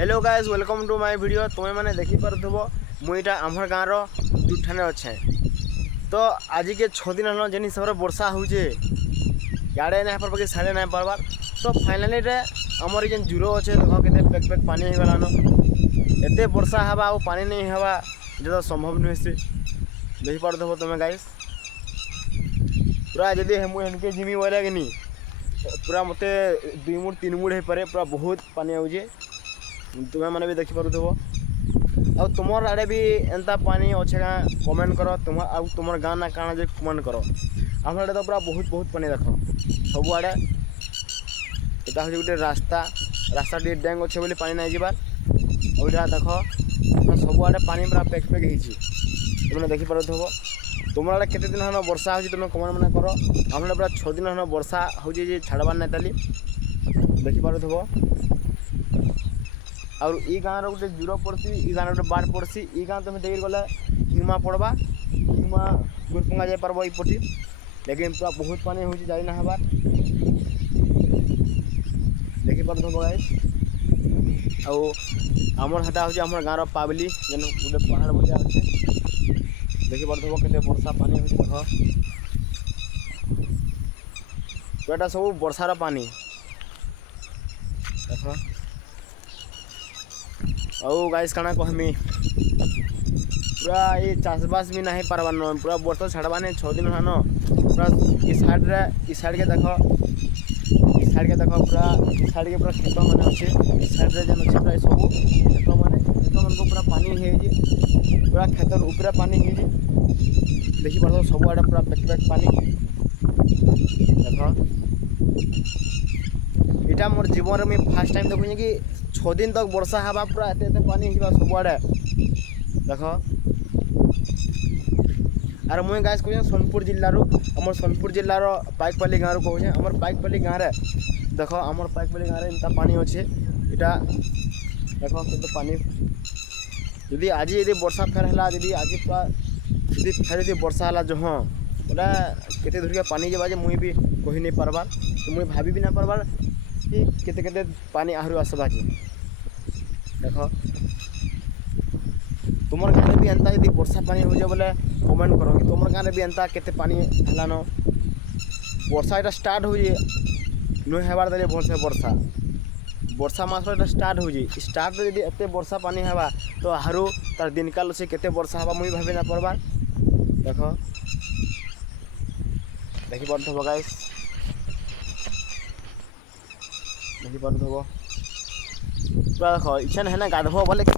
Hello guys welcome to my video. तुम्हें मैंने देखी पार्थो मुईटा आमर गाँव जुठाने अच्छे तो आज के 6 दिन हल जिन हिसाब से वर्षा होचे इे ना पार्बार कि साढ़े ना पार्बार तो फाइनाली आमर जेन जूरो अच्छे देख के पेक पेक पानी हो गलान एत वर्षा हवा आ पानी नहीं हवा जो संभव नुहे से देखी पार्थो तुम्हें गाइस पूरा जदि मुझे जिमी बोले कि पूरा मत 2 मुड़ 3 मुड़ हो पारे पूरा बहुत पानी आउे तुम्हें मैंने भी देखी पार्थो आ तुम आड़े भी एंता पानी अच्छे का कमेंट कर तुम गाँ ना काना जो कमेंट कर आम आड़े तो पूरा बहुत पानी देख सब आड़े यहाँ हूँ गोटे रास्ता रास्ता टे डैंग अच्छे बोली पानी नहीं जाबार और देख सब आड़े पानी पूरा पेक पेक हो तुमने देखी पार्थो तुम आड़े केते दिन हन वर्षा हो तुम कमेंट मैंने कर आम पूरा 6 दिन हन वर्षा हो छाड़बार नहीं ताली देखी पार्थो और ई गाँव गोटे जूरो पड़सी ई गाँव गोटे बाढ़ पड़सी ई गाँव तुम देख गले हिमा पड़वा हिमा गुरपंगा जाई पार्ब पटी लेकिन पूरा बहुत पानी हो जाई ना हबार देखी पार्थो गाइस आमर हेटा हूँ आम गाँव पावली जेन गोटे पहाड़ भलिया अच्छे देखी पार्थो केते वर्षा पानी हो देख तो सब वर्षार पानी देख और गाइस काना कहमी पूरा ये चाषबास भी नहीं पार्बार न पूरा वर्षा छाड़बाने 6 दिन हन पूरा इस साइड के देख पूरा इस साइड के पूरा खेत मैंने अच्छे इस साइड रे जेन अच्छे पूरा सब खेत मन को पूरा पानी हो पूरा खेत ऊपर पानी हो देखी पार्थ सब आड़े पूरा पेक पेक पानी देख इटा मोर जीवन में फास्ट टाइम देखुँ कि 6 दिन तक वर्षा हवा पूरा एत पानी हो सब आड़े देख आर मुई गाइस कहूँ सोनपुर जिल्लार आम सोनपुर जिल्लार पाइकपाली गाँव कहूँ आम पाइकपाली गाँव में देख आम पाइकपाली गाँव में इतना पानी अच्छे इटा देख के पानी यदि आज यदि वर्षा फेर है जी आज पूरा फेर यदि वर्षा है जो हाँ बोला केते दूर के पानी जावा मुई भी कही नहीं पार्बार तो मुई भाभी भी ना पार्बार कि केते केते पानी आहरी आसबा कि देख तुम गाँव भी एंता यदि वर्षा पानी हो जाए बोले कमेंट करो कि तुम गाँव भी एंता केते पानी हेलान वर्षा यहाँ स्टार्ट हो नुह हेबार दे भलसे वर्षा मास स्टार्ट हो स्टार्ट यदि एत वर्षा पानी हवा तो आहरू तार दिन काल से केते वर्षा हवा मुई भाभी ना पार्बार देख देखी पार्थो गाइस देखी पार्थो पूरा देख इच्छा है ना गाधब बोले कि